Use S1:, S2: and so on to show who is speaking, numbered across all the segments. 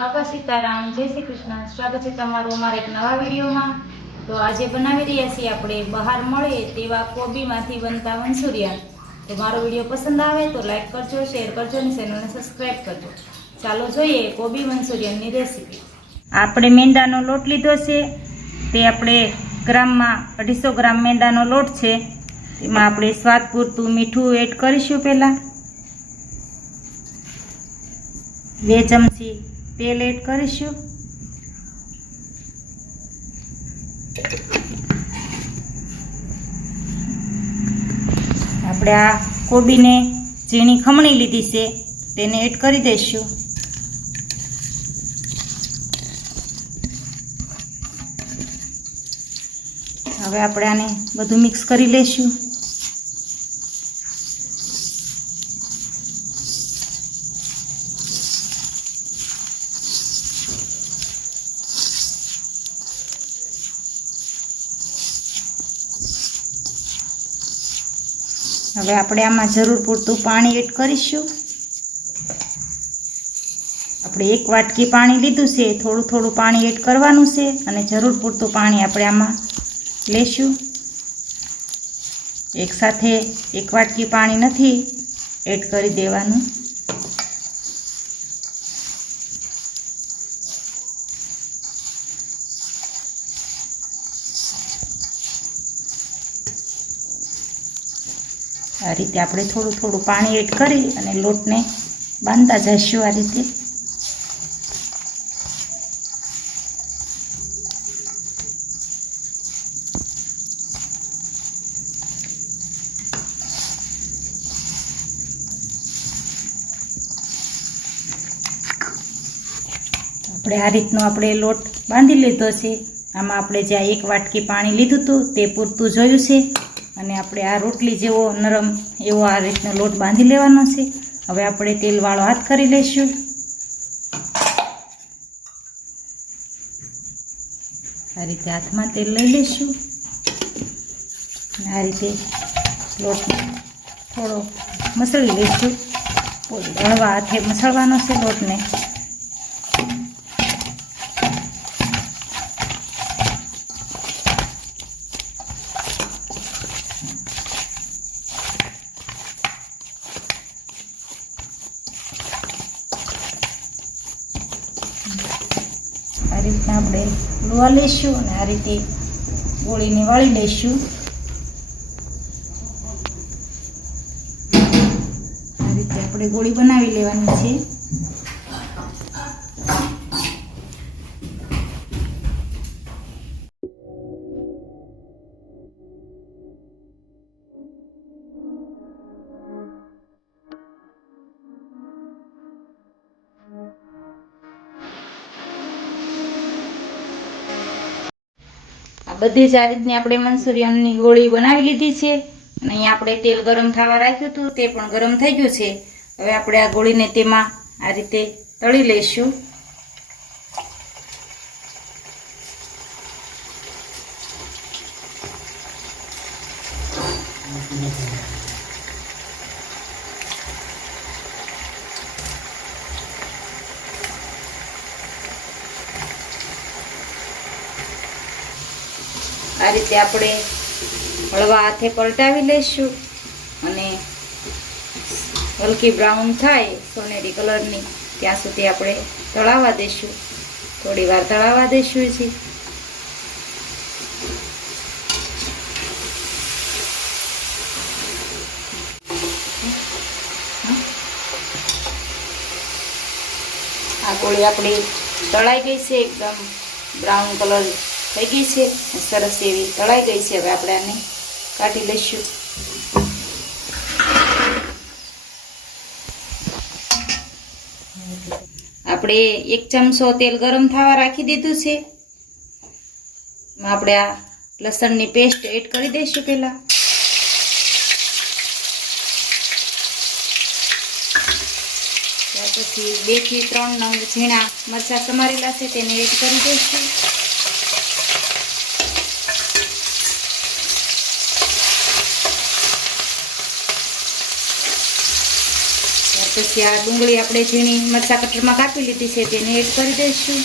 S1: બાપા સીતારામ, જય શ્રી કૃષ્ણ. સ્વાગત છે તમારું અમારા એક નવા વિડીયોમાં. તો આજે બનાવી રહ્યા છીએ આપણે બહાર મળે તેવા કોબીમાંથી બનતા વંસુરિયા તો મારો વીડિયો પસંદ આવે તો લાઈક કરજો, શેર કરજો અને ચેનલને સબસ્ક્રાઈબ કરજો. ચાલો જોઈએ કોબી મંચુરિયનની રેસીપી. આપણે મેંદાનો લોટ લીધો છે. તે આપણે ગ્રામમાં અઢીસો ગ્રામ મેંદાનો લોટ છે. એમાં આપણે સ્વાદ પૂરતું મીઠું એડ કરીશું પહેલાં. બે ચમચી તેલ એડ કરીશું. આપણે આ કોબીને ઝીણી ખમણી લીધી છે, તેને એડ કરી દઈશું. હવે આપણે આને બધું મિક્સ કરી લઈશું. હવે આપણે આમાં જરૂર પૂરતું પાણી એડ કરીશું. આપણે એક વાટકી પાણી લીધું છે, થોડું થોડું પાણી એડ કરવાનું છે અને જરૂર પૂરતું પાણી આપણે આમાં લેશું. એકસાથે એક વાટકી પાણી નથી એડ કરી દેવાનું. આ રીતે આપણે થોડું થોડું પાણી એડ કરી અને લોટને બાંધતા જઈશું આ રીતે. આપણે આ રીતનો આપણે લોટ બાંધી લીધો છે. આમાં આપણે જ્યાં એક વાટકી પાણી લીધું હતું તે પૂરતું જોયું છે. અને આપણે આ રોટલી જેવો નરમ એવો આ રીતનો લોટ બાંધી લેવાનો છે. હવે આપણે તેલવાળો હાથ કરી લઈશું. આ રીતે હાથમાં તેલ લઈ લઈશું. આ રીતે લોટ થોડો મસળી લઈશું. હળવા હાથે મસળવાનો છે લોટને આ રીતના આપણે લોવા લઈશું અને આ રીતે ગોળીને વાળી લઈશું. આ રીતે આપણે ગોળી બનાવી લેવાની છે. બધી જ આ રીતની આપણે મંચુરિયનની ગોળી બનાવી લીધી છે. અને અહીંયા આપણે તેલ ગરમ થવા રાખ્યું હતું, તે પણ ગરમ થઈ ગયું છે. હવે આપણે આ ગોળીને તેમાં આ રીતે તળી લઈશું. આ રીતે આપણે હળવા હાથે પલટાવી લઈશું અને હલકી બ્રાઉન થાય સોનેરી કલરની, ત્યાં સુધી આપણે તળાવવા દઈશું. થોડી વાર તળાવવા દઈશું છે આ ગોળી આપણી તળાઈ ગઈ છે, એકદમ બ્રાઉન કલર થઈ ગઈ છે. સરસ એવી તળાઈ ગઈ છે. હવે આપણે આને કાઢી લઈશું. આપણે એક ચમચો તેલ ગરમ થવા રાખી દીધું છે. આપણે આ લસણની પેસ્ટ એડ કરી દઈશું પહેલાં. ત્યાર પછી બેથી ત્રણ નંગ ઝીણા મરચાં સમારેલા છે તેને એડ કરી દઈશું. પછી આ ડુંગળી આપણે ઝીણી મરચા કટરમાં કાપી લીધી છે, તેને એડ કરી દઈશું.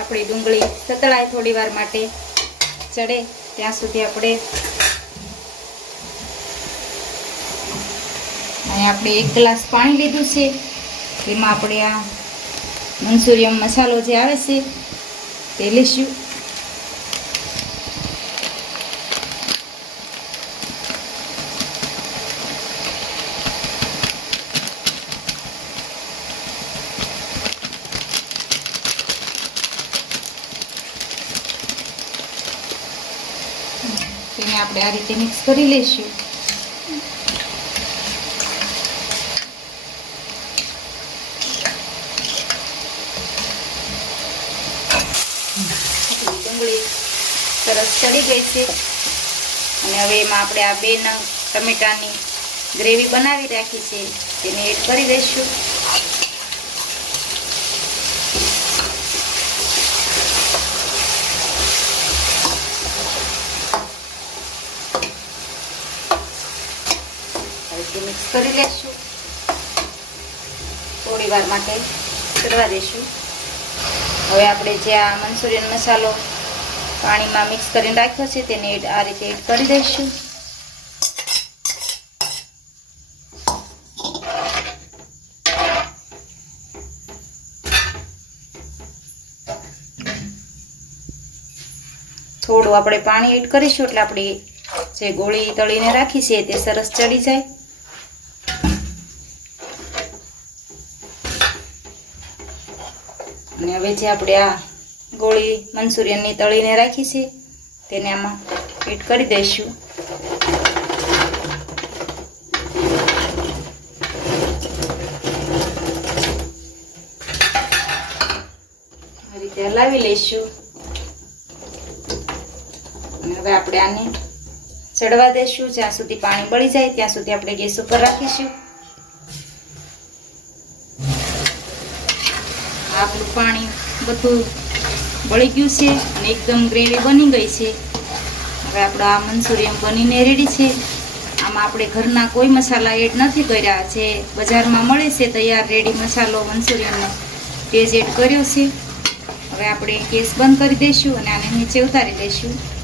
S1: આપણી ડુંગળી સતળાય થોડી વાર માટે ચડે, ત્યાં સુધી આપણે અહીં આપણે એક ગ્લાસ પાણી લીધું છે. એમાં આપણે આ મંચુરિયમ મસાલો જે આવે છે, તે લઈશું તેને આપણે આ રીતે મિક્સ કરી લઈશું આપણી ડુંગળી સરસ ચડી ગઈ છે. અને હવે એમાં આપણે આ બે નંગ ટમેટાની ગ્રેવી બનાવી રાખી છે. તેને એડ કરી દઈશું. મિક્સ કરી લેશું. થોડી વાર માટે ચડવા દઈશું. હવે આપણે જે આ મન્સુરિયન મસાલો પાણીમાં મિક્સ કરીને રાખ્યો છે, તેને આ રીતે એડ કરી દઈશું. થોડું આપણે પાણી એડ કરીશું, એટલે આપણી જે ગોળી તળીને રાખી છે, તે સરસ ચડી જાય. અને હવે જે આપણે આ ગોળી મંચુરિયનની તળીને રાખી તેને આમાં એડ કરી દઈશું. આ રીતે હલાવી લઈશું. હવે આપણે આને ચડવા દઈશું. જ્યાં સુધી પાણી બળી જાય ત્યાં સુધી આપણે ગેસ ઉપર રાખીશું. આપણું પાણી બધું બળી ગયું છે અને એકદમ ગ્રેવી બની ગઈ છે. હવે આપણો આ મંચુરિયન બનીને રેડી છે. આમાં આપણે ઘરના કોઈ મસાલા એડ નથી કર્યા જે બજારમાં મળે છે તૈયાર રેડી મસાલો મંચુરિયનનો. તે એડ કર્યો છે. હવે આપણે ગેસ બંધ કરી દઈશું અને આને નીચે ઉતારી દઈશું.